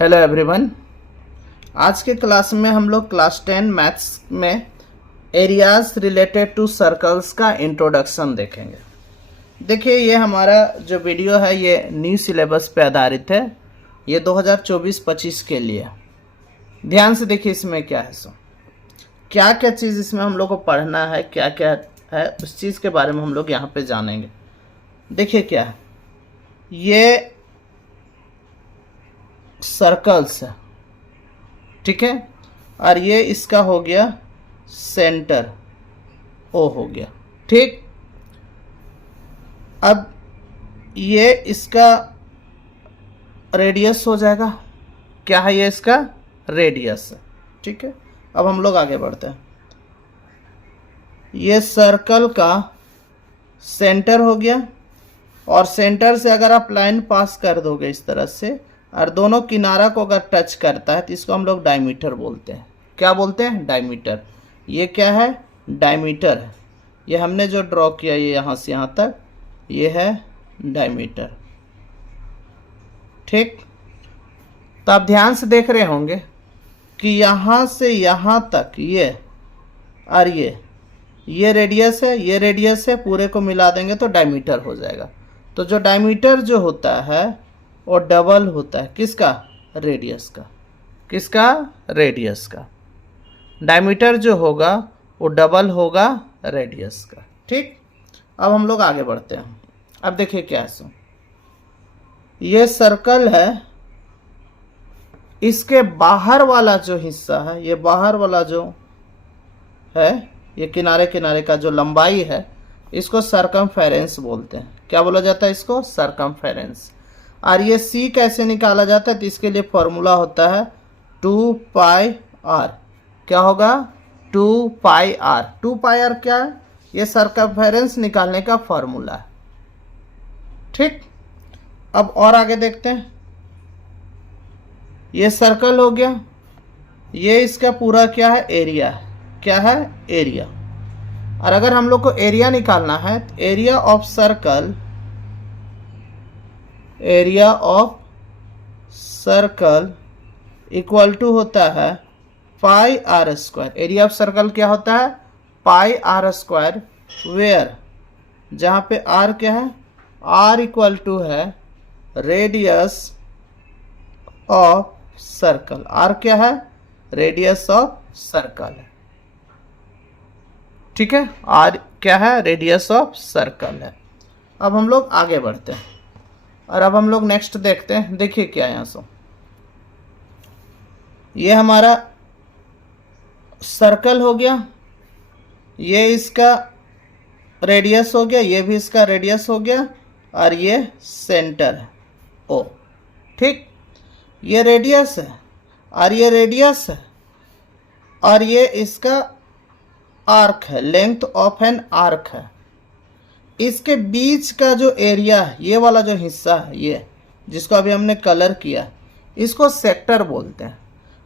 Hello everyone. आज के class में हम लोग क्लास 10 मैथ्स में एरियाज रिलेटेड टू सर्कल्स का इंट्रोडक्शन देखेंगे। देखिए, ये हमारा जो वीडियो है ये न्यू सिलेबस पे आधारित है। ये 2024-25 के लिए। ध्यान से देखिए इसमें क्या है। क्या क्या चीज़ इसमें हम लोग को पढ़ना है, क्या क्या है उस चीज़ के बारे में हम लोग यहाँ पे जानेंगे। देखिए क्या है, ये सर्कल्स है, ठीक है, और ये इसका हो गया सेंटर, ओ हो गया, ठीक। अब ये इसका रेडियस हो जाएगा। क्या है, ये इसका रेडियस है, ठीक है। अब हम लोग आगे बढ़ते हैं। ये सर्कल का सेंटर हो गया, और सेंटर से अगर आप लाइन पास कर दोगे इस तरह से और दोनों किनारा को अगर टच करता है तो इसको हम लोग डायमीटर बोलते हैं। क्या बोलते हैं? डायमीटर। ये क्या है? डायमीटर है। ये हमने जो ड्रॉ किया ये यहाँ से यहाँ तक, ये है डायमीटर, ठीक। तो आप ध्यान से देख रहे होंगे कि यहाँ से यहाँ तक ये और ये रेडियस है, ये रेडियस है, पूरे को मिला देंगे तो डायमीटर हो जाएगा। तो जो डायमीटर जो होता है वो डबल होता है किसका? रेडियस का। किसका? रेडियस का। डायमीटर जो होगा वो डबल होगा रेडियस का, ठीक। अब हम लोग आगे बढ़ते हैं। अब देखिए क्या है, ये सर्कल है, इसके बाहर वाला जो हिस्सा है, ये बाहर वाला जो है, ये किनारे किनारे का जो लंबाई है, इसको सरकमफेरेंस बोलते हैं। क्या बोला जाता है इसको? सरकमफेरेंस। और ये सी कैसे निकाला जाता है? तो इसके लिए फॉर्मूला होता है 2πr। क्या होगा? 2πr। 2πr क्या है? ये सरकमफेरेंस निकालने का फॉर्मूला है, ठीक। अब और आगे देखते हैं। ये सर्कल हो गया, ये इसका पूरा क्या है? एरिया है। क्या है? एरिया। और अगर हम लोग को एरिया निकालना है तो area of circle, area of circle equal to होता है pi R square. Area of circle क्या होता है? पाई आर स्क्वायर, वेयर जहाँ पे आर क्या है? आर इक्वल टू है रेडियस ऑफ सर्कल। आर क्या है? रेडियस ऑफ सर्कल है, ठीक है। आर क्या है? रेडियस ऑफ सर्कल है। अब हम लोग आगे बढ़ते हैं और अब हम लोग नेक्स्ट देखते हैं। देखिए क्या है यहाँ से, ये हमारा सर्कल हो गया, ये इसका रेडियस हो गया, ये भी इसका रेडियस हो गया, और ये सेंटर है ओ, ठीक। ये रेडियस है और ये रेडियस है, और ये इसका आर्क है, लेंथ ऑफ एन आर्क है। इसके बीच का जो एरिया है, ये वाला जो हिस्सा है, ये जिसको अभी हमने कलर किया, इसको सेक्टर बोलते हैं।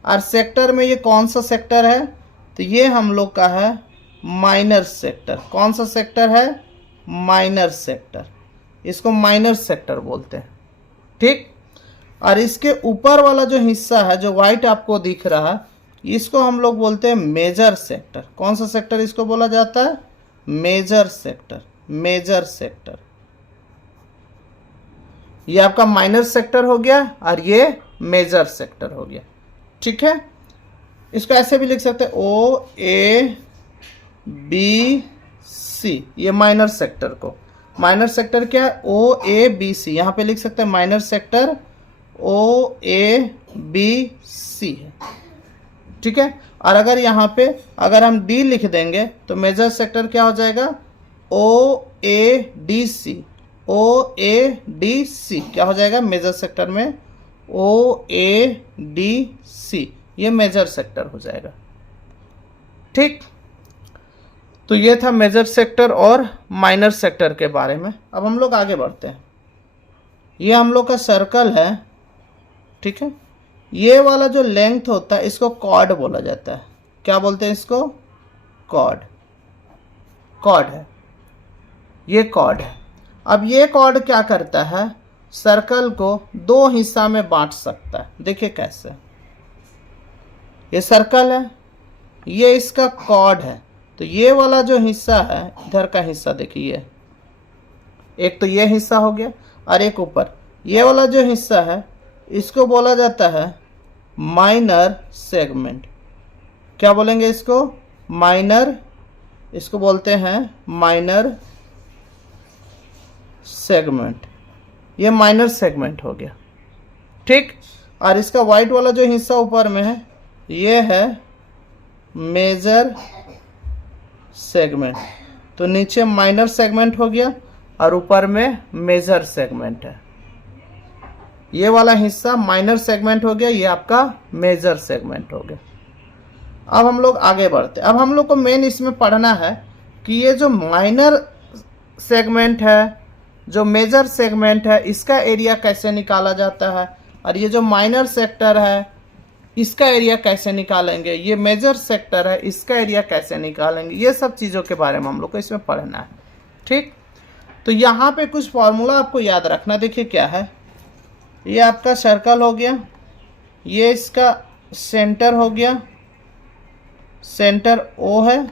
और सेक्टर में ये कौन सा सेक्टर है? तो ये हम लोग का है माइनर सेक्टर। कौन सा सेक्टर है? Minor sector. इसको माइनर सेक्टर बोलते हैं, ठीक। और इसके ऊपर वाला जो हिस्सा है, जो वाइट आपको दिख रहा है, इसको हम लोग बोलते हैं मेजर सेक्टर। कौन सा सेक्टर इसको बोला जाता है? Major sector. Major sector. ये आपका माइनर सेक्टर हो गया और ये मेजर सेक्टर हो गया, ठीक है। इसको ऐसे भी लिख सकते हैं ओ ए बी सी। ये माइनर सेक्टर को, माइनर सेक्टर क्या है? O A B C. यहाँ पे लिख सकते हैं minor sector O A B C है, ठीक है। और अगर यहाँ पे अगर हम डी लिख देंगे तो मेजर सेक्टर क्या हो जाएगा? ओ A D C. O A D C क्या हो जाएगा मेजर सेक्टर में? ओ ए डी सी। ये मेजर सेक्टर हो जाएगा, ठीक। तो ये था मेजर सेक्टर और माइनर सेक्टर के बारे में। अब हम लोग आगे बढ़ते हैं। ये हम लोग का सर्कल है, ठीक है। ये वाला जो लेंथ होता है इसको कॉर्ड बोला जाता है। क्या बोलते हैं इसको? कॉर्ड। कॉर्ड है, ये कॉर्ड है। अब ये कॉर्ड क्या करता है? सर्कल को दो हिस्सा में बांट सकता है। देखिए कैसे, ये सर्कल है, ये इसका कॉर्ड है, तो ये वाला जो हिस्सा है, इधर का हिस्सा देखिए, एक तो ये हिस्सा हो गया और एक ऊपर ये वाला जो हिस्सा है, इसको बोला जाता है माइनर सेगमेंट। क्या बोलेंगे इसको? माइनर, इसको बोलते हैं माइनर सेगमेंट। ये माइनर सेगमेंट हो गया, ठीक। और इसका वाइट वाला जो हिस्सा ऊपर में है, ये है मेजर सेगमेंट। तो नीचे माइनर सेगमेंट हो गया और ऊपर में मेजर सेगमेंट है। ये वाला हिस्सा माइनर सेगमेंट हो गया, ये आपका मेजर सेगमेंट हो गया। अब हम लोग आगे बढ़ते हैं। अब हम लोग को मेन इसमें पढ़ना है कि ये जो माइनर सेगमेंट है, जो मेजर सेगमेंट है, इसका एरिया कैसे निकाला जाता है, और ये जो माइनर सेक्टर है इसका एरिया कैसे निकालेंगे, ये मेजर सेक्टर है इसका एरिया कैसे निकालेंगे, ये सब चीज़ों के बारे में हम लोग को इसमें पढ़ना है, ठीक। तो यहाँ पे कुछ फॉर्मूला आपको याद रखना। देखिए क्या है, ये आपका सर्कल हो गया, ये इसका सेंटर हो गया, सेंटर O है,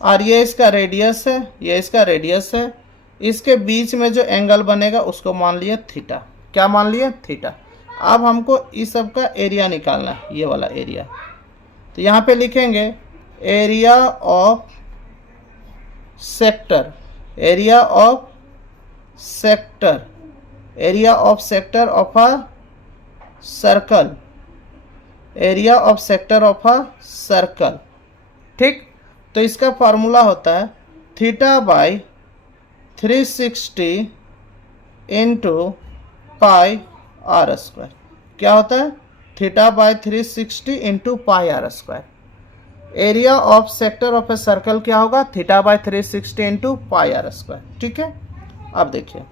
और ये इसका रेडियस है, ये इसका रेडियस है। इसके बीच में जो एंगल बनेगा उसको मान लिया थीटा। क्या मान लिया? थीटा। अब हमको इस सब का एरिया निकालना है, ये वाला एरिया। तो यहाँ पे लिखेंगे area of sector, area of sector, area of sector of a circle, area of sector of a circle, ठीक। तो इसका फॉर्मूला होता है theta by 360 into pi R square. क्या होता है? Theta by 360 into pi R square. Area of sector of a circle क्या होगा? Theta by 360 into pi R square, ठीक है। अब देखिए,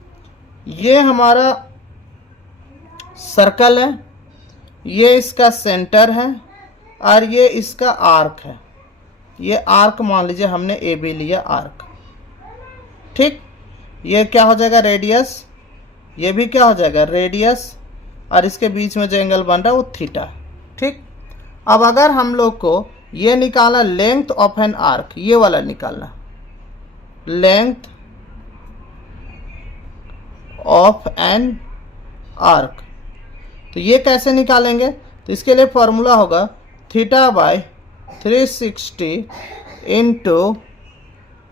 ये हमारा सर्कल है, ये इसका सेंटर है, और ये इसका आर्क है। ये आर्क मान लीजिए हमने ए बी लिया आर्क, ठीक। ये क्या हो जाएगा? रेडियस। ये भी क्या हो जाएगा? रेडियस। और इसके बीच में जो एंगल बन रहा है वो थीटा, ठीक। अब अगर हम लोग को ये निकालना लेंथ ऑफ एन आर्क, ये वाला निकालना, लेंथ ऑफ एन आर्क, तो ये कैसे निकालेंगे? तो इसके लिए फॉर्मूला होगा theta by 360 into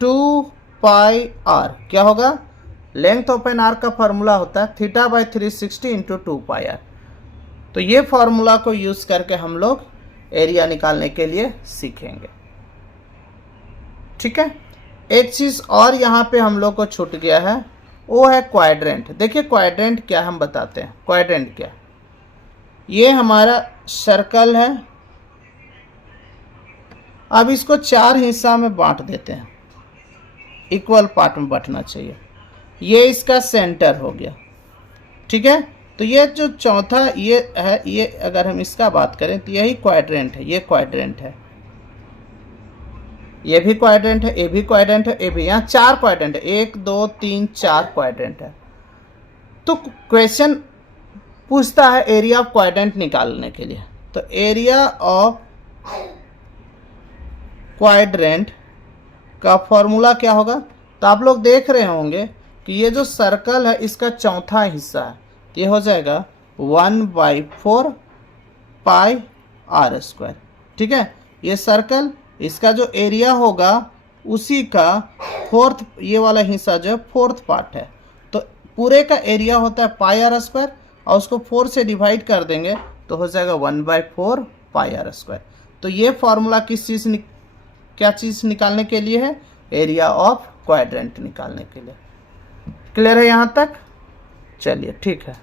2 pi R. क्या होगा? लेंथ ऑफ एन आर्क का फॉर्मूला होता है theta by 360 into 2 pi R. तो ये फॉर्मूला को यूज करके हम लोग एरिया निकालने के लिए सीखेंगे, ठीक है। एक चीज और यहाँ पे हम लोग को छूट गया है, वो है क्वाड्रेंट। देखिए क्वाड्रेंट क्या हम बताते हैं। क्वाड्रेंट क्या? ये हमारा सर्कल है, अब इसको 4 हिस्सा में बांट देते हैं, इक्वल पार्ट में बांटना चाहिए। ये इसका सेंटर हो गया, ठीक है। तो ये जो चौथा ये है, ये अगर हम इसका बात करें तो यही क्वाड्रेंट है। ये क्वाड्रेंट है, ये भी क्वाड्रेंट है, ये भी क्वाड्रेंट है, ये भी। यहाँ 4 क्वाड्रेंट है, 1 2 3 4 क्वाड्रेंट है। तो क्वेश्चन पूछता है एरिया ऑफ क्वाड्रेंट निकालने के लिए, तो एरिया ऑफ क्वाड्रेंट का फॉर्मूला क्या होगा? तो आप लोग देख रहे होंगे कि ये जो सर्कल है इसका चौथा हिस्सा है, ये हो जाएगा 1/4 पाई आर स्क्वायर, ठीक है। ये सर्कल, इसका जो एरिया होगा उसी का फोर्थ, ये वाला हिस्सा जो है फोर्थ पार्ट है। तो पूरे का एरिया होता है पाई आर स्क्वायर, और उसको 4 से डिवाइड कर देंगे तो हो जाएगा 1/4 पाई आर स्क्वायर। तो ये फॉर्मूला किस चीज़ क्या चीज़ निकालने के लिए है? एरिया ऑफ क्वाड्रेंट निकालने के लिए। क्लियर है यहाँ तक? चलिए ठीक है।